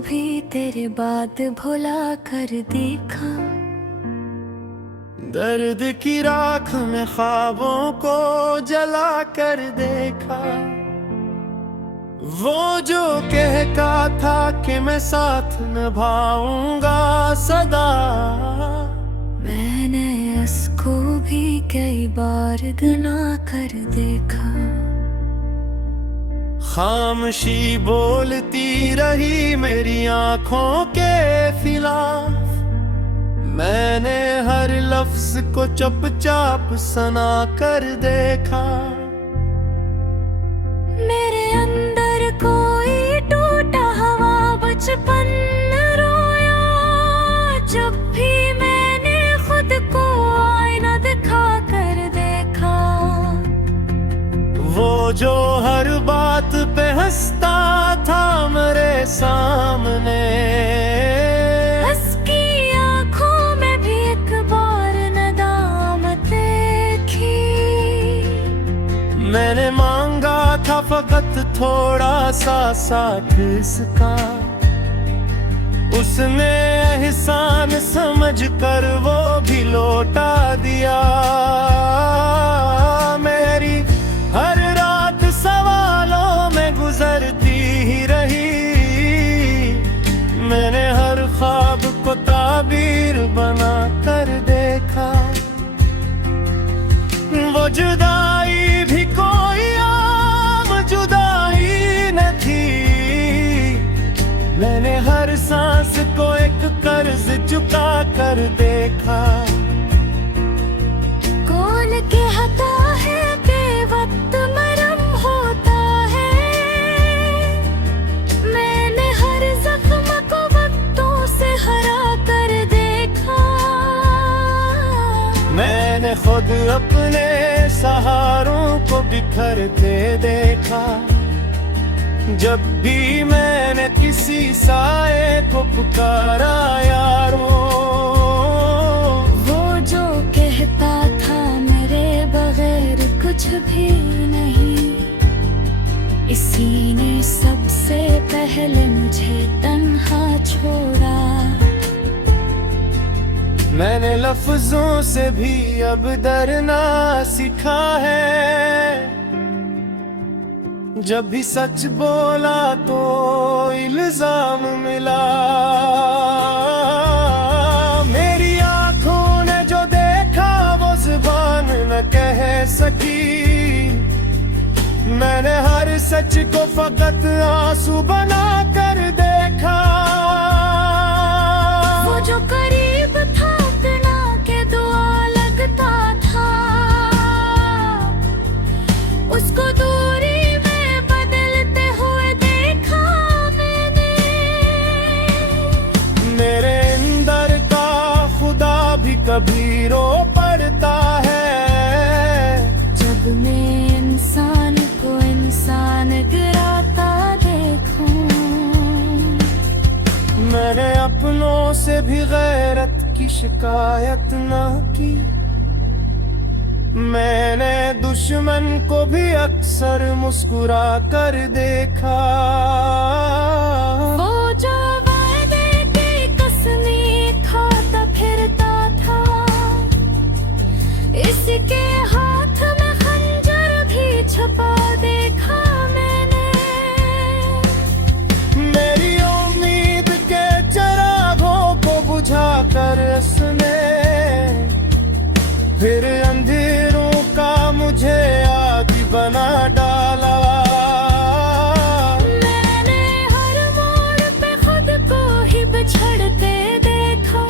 भी तेरे बात भुला कर देखा। दर्द की राख में ख्वाबों को जला कर देखा। वो जो कहता था कि मैं साथ निभाऊंगा सदा, मैंने उसको भी कई बार गिना कर देखा। खामोशी बोलती रही मेरी आंखों के खिलाफ। मैंने हर लफ्ज को चुपचाप सुना कर देखा। मेरे अंदर कोई टूटा हुआ बचपन रोया। जब भी मैंने खुद को आईना दिखा कर देखा। वो जो हर बात पे हंसता था मेरे सामने, उसकी आंखों में भी एक बार नदामत देखी। मैंने मांगा था फकत थोड़ा सा साथ इसका। उसने एहसान समझ कर वो भी लौटा दिया। मेरी हर रात सवालों में गुजरती ही रही। मैंने हर ख्वाब को ताबीर बना कर देखा। वो जुदाई भी कोई आम जुदाई न थी। मैंने हर सांस को एक कर्ज चुका कर देखा। कौन कहता है कि वक्त मरहम होता है। मैंने हर जख्म को वक्तों से हरा कर देखा। मैंने खुद अपने सहारों को बिखरते देखा। जब भी मैंने किसी साए को पुकारा यारों, वो जो कहता था मेरे बगैर कुछ भी नहीं। इसी ने सबसे पहले मुझे तन्हा छोड़ा। मैंने लफ्जों से भी अब डरना सीखा है। जब भी सच बोला तो इल्जाम मिला। मेरी आंखों ने जो देखा वो जुबान न कह सकी। मैंने हर सच को फकत आंसू बना कर देखा। वो जो करीब था इतना के दुआ लगता था। उसको दूरी में बदलते हुए देखा मैंने। मेरे अंदर का खुदा भी कभी रो पड़ता है। जब मैं इंसान को इंसान गिराता देखूं। मैंने अपनों से भी गैरत की शिकायत ना की। मैंने दुश्मन को भी अक्सर मुस्कुरा कर देखा। वो जो वादे की कसमें खाता फिरता था। इसके हाथ में खंजर भी छुपा देखा मैंने। मेरी उम्मीद के चिरागों को बुझा कर उसने फिर अंधेरों का मुझे आदि बना डाला। मैंने हर मोड़ पे खुद को ही बिछड़ते देखा।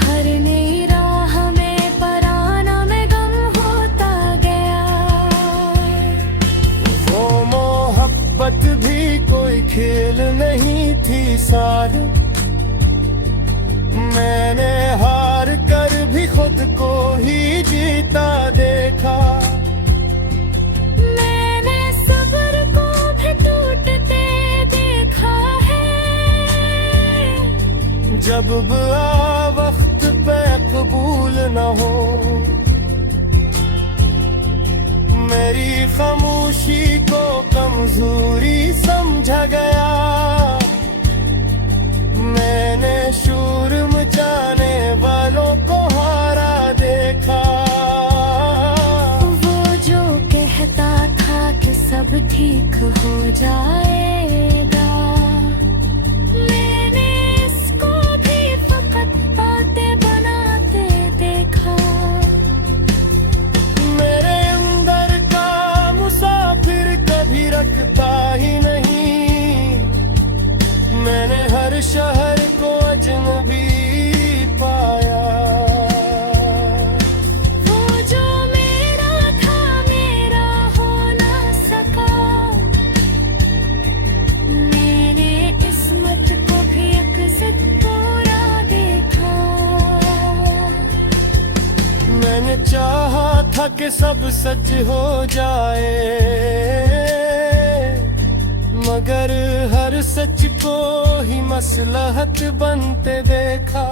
हर नई राह में पराना में गम होता गया। वो मोहब्बत भी कोई खेल नहीं थी सारी। मैंने हार कर भी खुद को ही जीता देखा। मैंने सब्र को भी टूटते देखा है। जब बुआ वक्त पे कबूल न हो। मेरी खामोशी को कमजोरी समझा गया। हो जाएगा। मैंने इसको भी फकत बातें बनाते देखा। मेरे अंदर का मुसाफिर कभी रखता ही नहीं। मैंने हर शहर को अजनबी पाया। वो जो मेरा था मेरा हो ना सका। मैंने किस्मत को भी एक जिद पूरा देखा। मैंने चाहा था कि सब सच हो जाए, मगर हर सच को ही मसलहत बनते देखा।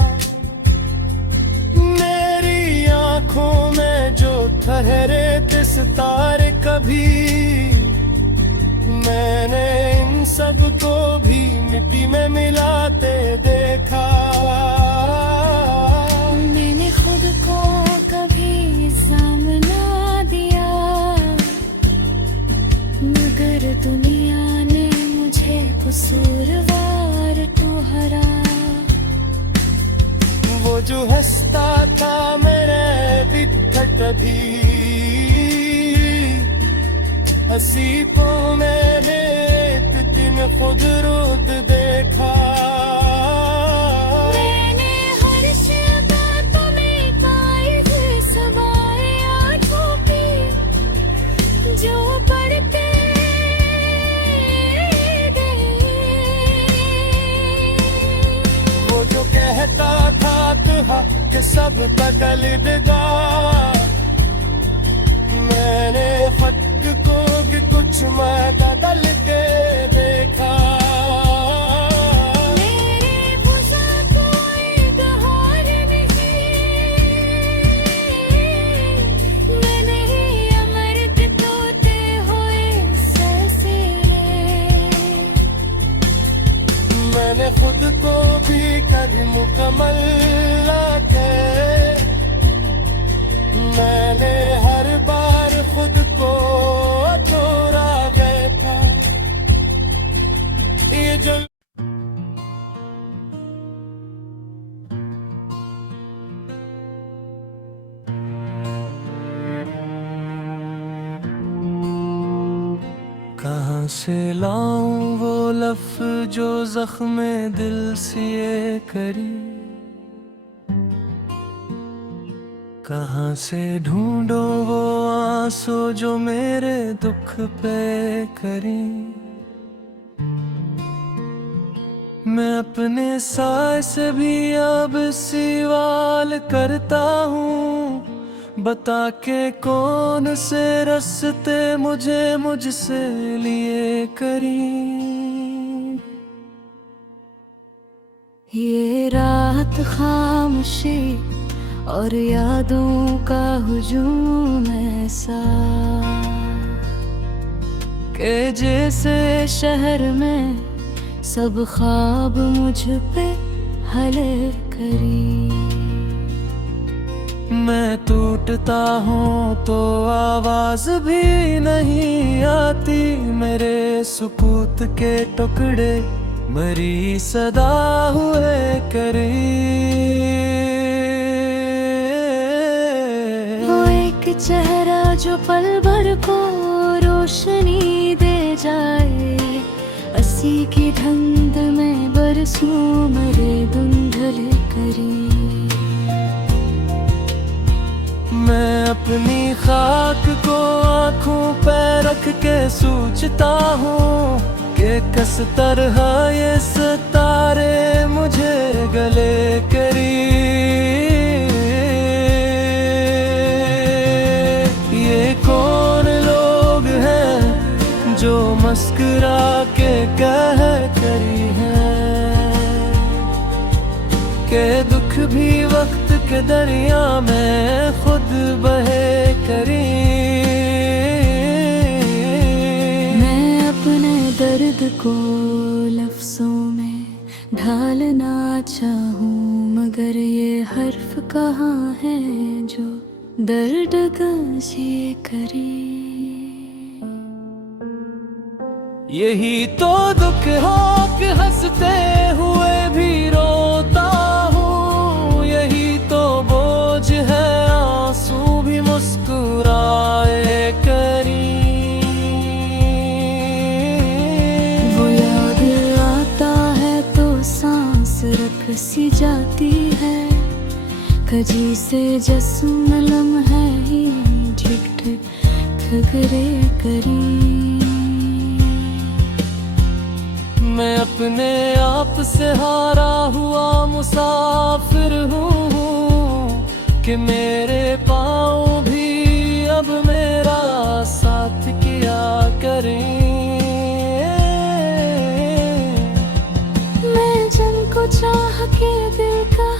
मेरी आंखों में जो ठहरे थे सितारे कभी, मैंने इन सब को भी मिट्टी में मिलाते देखा। मैंने खुद को कभी इल्जाम ना दिया, मगर दुनिया ने मुझे कसूरवार ठहराया। वो जो हंसता था मेरे बिखट भी, हंसी तो मेरे एक दिन खुद रोद देखा। मैंने हर शब्द में पाई हुई सवाए आँखों की, जो पढ़ते वो जो कहता था कि सब बदल देगा, मैंने फर्क को भी कुछ मत बदल के देखा। मेरे बुज़ा कोई बहार नहीं, मैं नहीं अमृत तोते हुए ससेरे। मैंने खुद को भी कभी मुकम्मल लाके, मैंने हर बार खुद को तोड़ा बैठा। ये जो कहाँ से लाऊं वो लफ्ज़ जो ज़ख्म दिल सिए करी, कहाँ से ढूंढो वो आंसू जो मेरे दुख पे करी। मैं अपने साए से भी अब सवाल करता हूँ, बता के कौन से रास्ते मुझे मुझसे लिए करी। ये रात खामोशी और यादों का हुजूम ऐसा, के जैसे शहर में सब ख्वाब मुझ पे हले करी। मैं टूटता हूँ तो आवाज भी नहीं आती, मेरे सुकूत के टुकड़े मरी सदा हुए करी। वो एक चेहरा जो पल भर को रोशनी दे जाए, अस्सी की धुंध में बरसों मरे धुंधले करी। मैं अपनी खाक को आँखों पे रख के सोचता हूँ कि किस तरह ये सितारे मुझे गले करी। ये कौन लोग हैं जो मुस्कुरा के कह करी हैं कि दुख भी वक्त के दरिया में खुद बहे करी। मैं अपने दर्द को लफ्जों में ढालना चाहूँ, मगर ये हर्फ कहाँ है जो दर्द गज़े करे। यही तो दुख हो कि हंसते हुए भी रोता हूँ, यही तो बोझ है आंसू भी मुस्कुराए करी। वो याद आता है तो सांस रख सी जाती है, कजी से जस्म लम्हा ही ठिक ठिक ठगरे करी। मैं अपने आप से हारा हुआ मुसाफिर हूँ कि मेरे पाँव भी अब मेरा साथ किया करें। मैं जिनको चाह के दिल का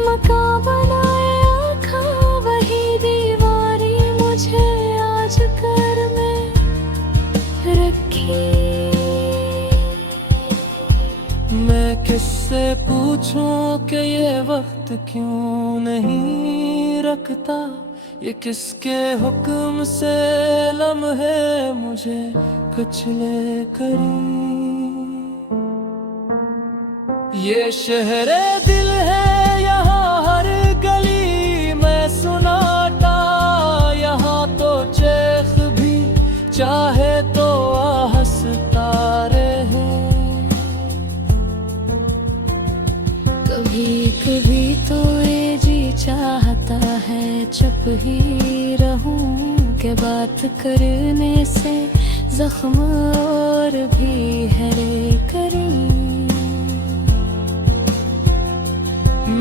मकान बनाया था, वही दीवारी मुझे आज कर में रखी। मैं किससे पूछूं कि ये वक्त क्यों नहीं रखता, ये किसके हुक्म से लम्हे मुझे कुचले करी। ये शहरे दिल है यहाँ हर गली में सुनाता, यहाँ तो चेख भी चाहे तो हंसता रहे। कभी कभी तो ये जी चाहता है चुप ही रहूं, के बात करने से जख्म और भी हरे करें।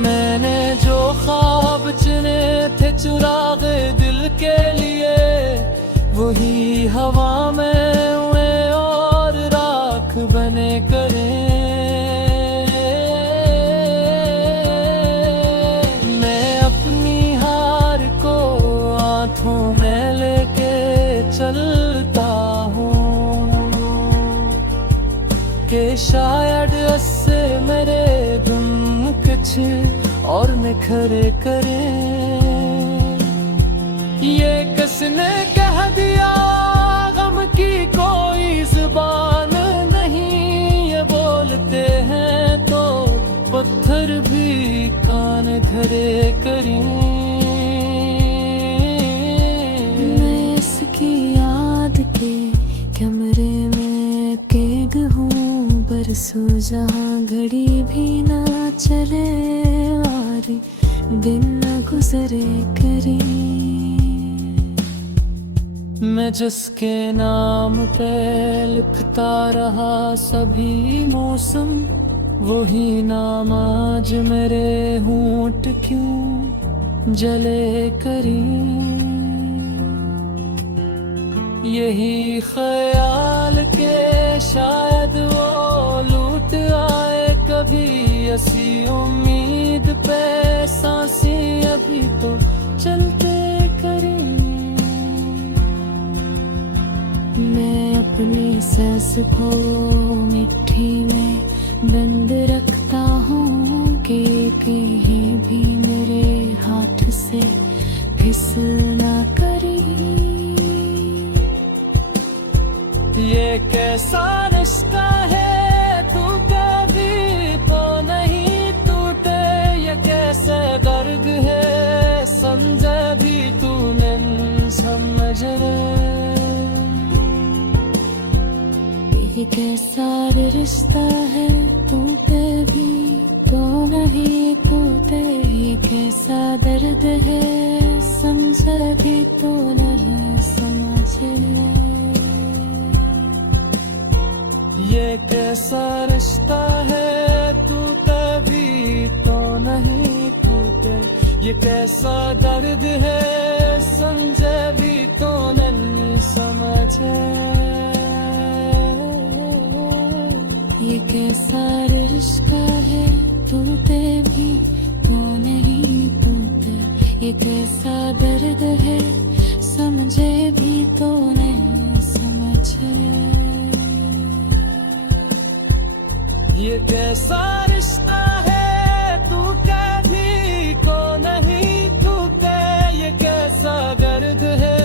मैंने जो ख्वाब चुने थे चुरागे दिल के लिए, वही हवा में हुए और राख बने करे। मैं अपनी हार को हाथों में लेके चलता हूँ कि शायद इससे मेरे धुन कुछ और निखरे करें। ये किसने कह दिया गम की कोई जुबान नहीं, ये बोलते हैं तो पत्थर भी कान धरे करें। मैं इसकी याद के कमरे में कैद हूँ, बरसों जहाँ घड़ी भी ना चले और दिन न गुजरे करी। मैं जिसके नाम पे लिखता रहा सभी मौसम, वही नाम आज मेरे होंठ क्यों जले करी। यही ख्याल के शायद वो लूट आए कभी, ऐसी उम्मीद पे सांसें अभी तो चलते करें। मैं अपनी सांस को मिट्टी में बंद रखता हूँ कि कहीं भी मेरे हाथ से फिसल ना करी। ये कैसा रिश्ता है तू कभी तो नहीं टूटे, ये कैसे दर्द है समझे भी तूने समझ रे। ये कैसा रिश्ता है तू कभी तो नहीं टूटे, ये कैसा दर्द है समझे भी तो नहीं समझ। ये कैसा रिश्ता है तू तभी तो नहीं टूटे, ये कैसा दर्द है समझे भी तो नहीं समझे। ये कैसा रिश्ता है टूटे भी तो नहीं टूटे, ये कैसा दर्द है समझे भी तो नहीं समझे। ये कैसा रिश्ता है तू कभी को नहीं टूटे, ये कैसा दर्द है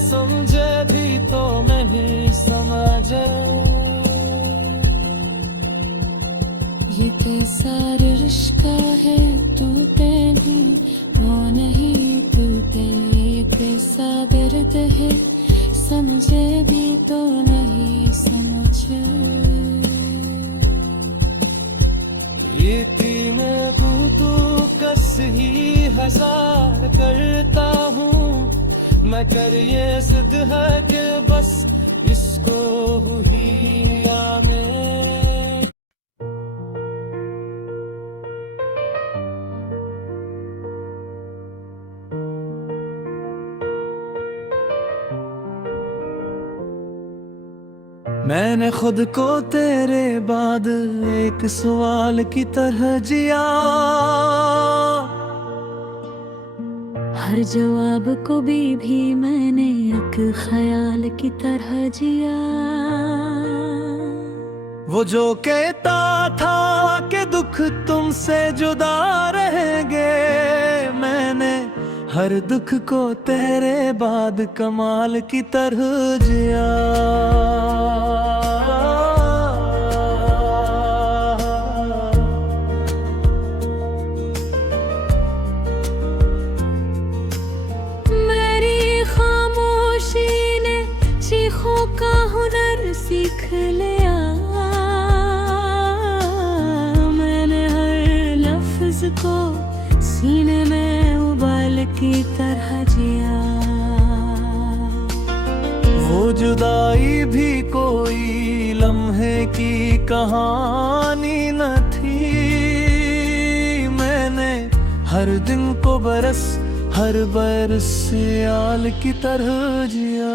समझे भी तो नहीं समझे। ये कैसा रिश्ता है, टूटे भी वो नहीं टूटे। ये कैसा दर्द है, समझे भी तो नहीं समझे। ये तीनों तू कस ही हजार करता हूँ मैं, कर ये जिद है कि बस इसको हुई में। मैंने खुद को तेरे बाद एक सवाल की तरह जिया, हर जवाब को भी मैंने एक ख्याल की तरह जिया। वो जो कहता था कि दुख तुमसे जुदा रहेंगे, मैंने हर दुख को तेरे बाद कमाल की तरह जिया। मेरी खामोशी ने चीखों का हुनर सीख लिया, मैंने हर लफ्ज को सीने में उबाल की तरह जिया। वो जुदाई भी कोई लम्हे की कहानी न थी, मैंने हर दिन को बरस हर बरस साल की तरह जिया।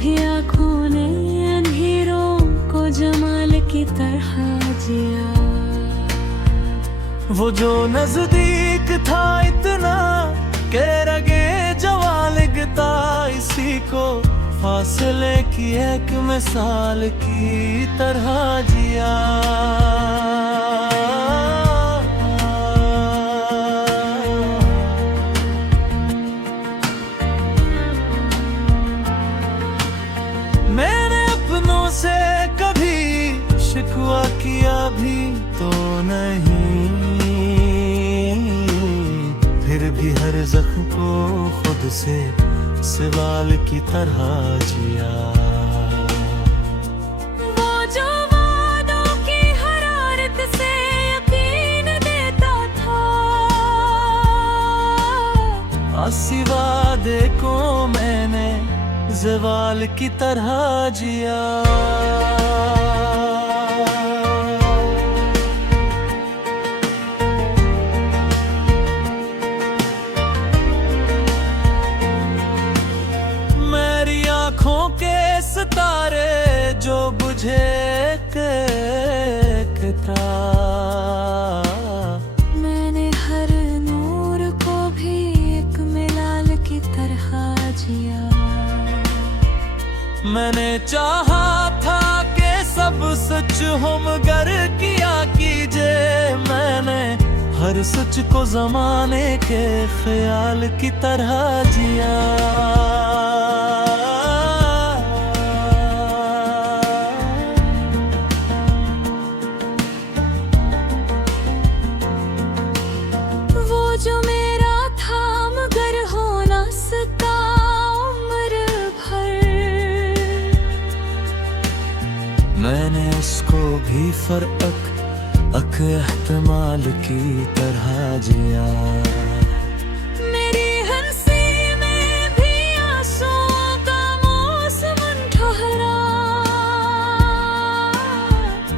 भी आँखों ने अंधेरों को जमाल की तरह जिया। वो जो नजदीक था इतना के रगे जवां लगता, इसी को फासले की एक मिसाल की तरह जिया। से कभी शिकवा किया भी तो नहीं, फिर भी हर जख्म को खुद से सवाल की तरह जिया। वो जो वादों की हरारत से यकीन देता था, आसी वादे को मैंने ज़वाल की तरह जिया। मेरी आँखों के सितारे जो बुझे के था, मैंने हर नूर को भी एक मिलाल की तरह जिया। मैंने चाहा था कि सब सच हो मगर किया कीजे, मैंने हर सच को जमाने के ख्याल की तरह जिया। वो जो मेरा था मगर हो ना सका उम्र भर, मैंने उसको भी फर्क एहतमाल की तरह जिया। मेरी हंसी में भी आंसुओं का मौसम ठहरा,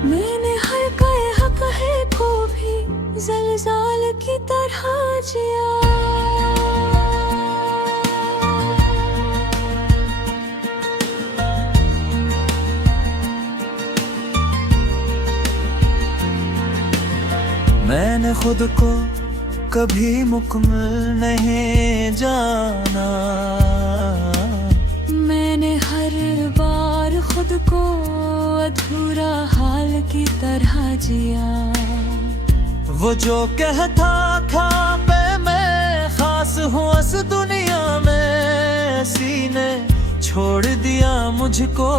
मैंने हर कहे को भी ज़लज़ाल की तरह जिया। मैंने खुद को कभी मुकम्मल नहीं जाना, मैंने हर की तरह जिया। वो जो कहता था मैं खास हूँ इस दुनिया में, सीने छोड़ दिया मुझको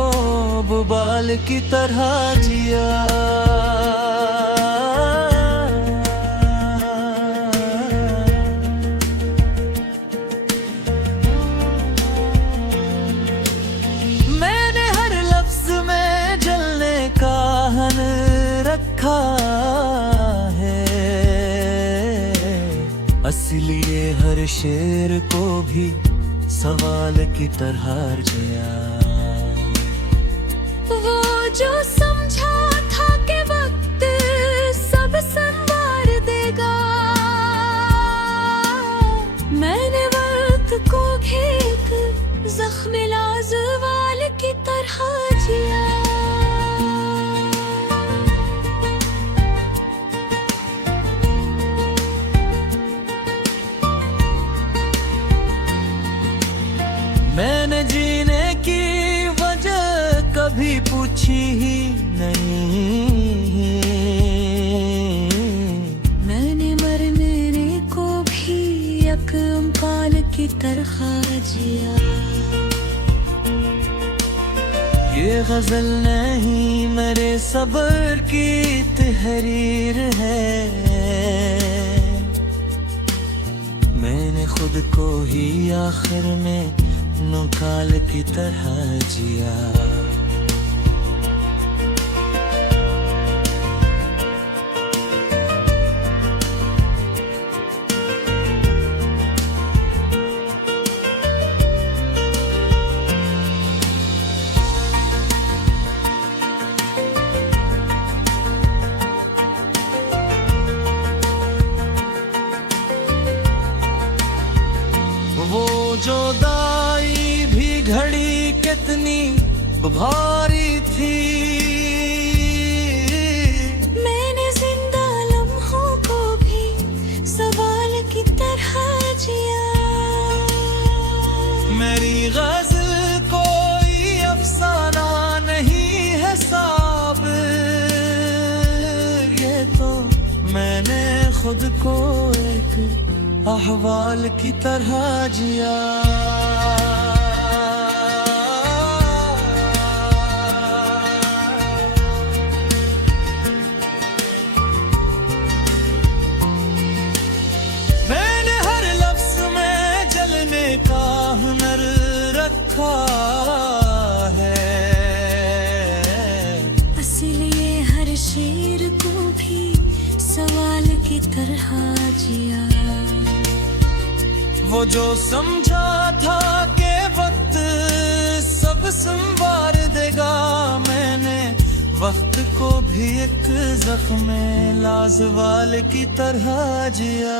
बुबाल की तरह जिया। मैंने हर लफ्ज में जलने का हन रखा है, इसलिए हर शेर को भी सवाल की तरह जिया। वो जो समझा था कि वक्त सब संवार देगा, मैंने वक्त को भी एक जख्म लाज़वाल की तरह जिया। मैंने जीने की वजह कभी पूछी ही नहीं, मैंने मरने को भी एक इम्कान की तरह जिया। ये गजल नहीं मेरे सब्र की तहरीर है, मैंने खुद को ही आखिर में नुकाल की तरह जिया। वो जो दाई भी घड़ी कितनी भारी थी, मैंने जिंदा लम्हों को भी सवाल की तरह जिया। मेरी गजल कोई अफसाना नहीं है साब, ये तो मैंने खुद को एक अहवाल की तरह जिया। मैंने हर लफ्ज में जलने का हुनर रखा है, इसलिए हर शेर को भी सवाल की तरह जिया। वो जो समझा था कि वक्त सब संवार देगा, मैंने वक्त को भी एक जख्म लाज़वाल की तरह जिया।